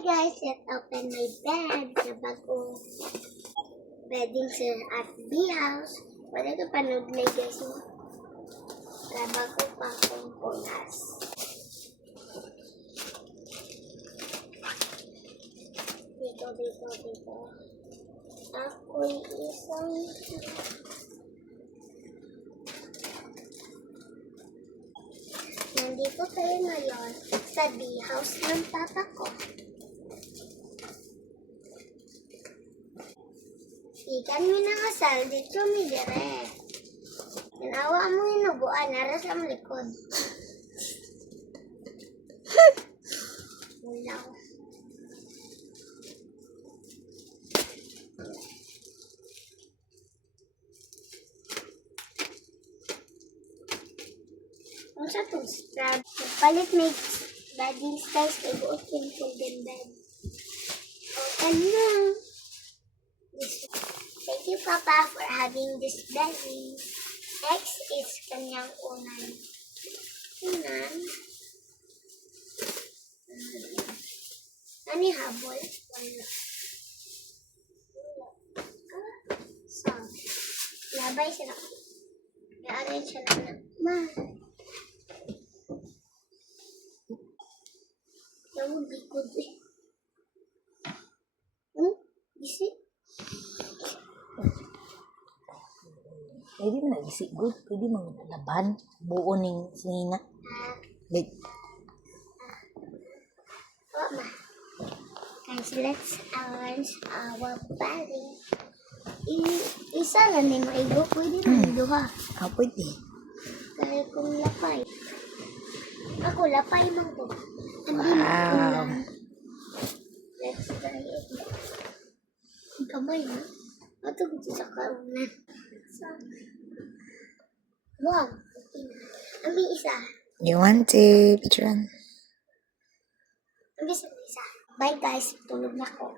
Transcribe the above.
guys, let's open my bed sa bagong bedding sa at B house. Wala ka panood na guys mo. Sa bago pa akong punas. Dito. Ako'y isang nandito tayo ngayon sa B house ng papa ko. Ikan mo na kasal dito mi dire. Ginawa mo hinuguan, nara sa likod. Ulaw. Kung sa itong strap, palit may bedding styles kay buot yung golden bed. Open na. Thank you, Papa, for having this bedding. Next is kanyang unan. Ano yung habol? Wala. So, labay sila. I-arrange siya na. Yung likod eh. Isi? Pwede mo nag-isigod, pwede mo laban, buo ning sinina. Like, Ma. Guys, let's arrange our bedding. Isa lang ni maigo, pwede rin duha. pwede. Kaya kung lapay. Ako, lapay man ko. Wow. Let's try it. Ang kamay na. Ito ko sa kaunan. Wow. Ang isa. You want to, Patron? Ang isa. Bye guys. Tulog na ko.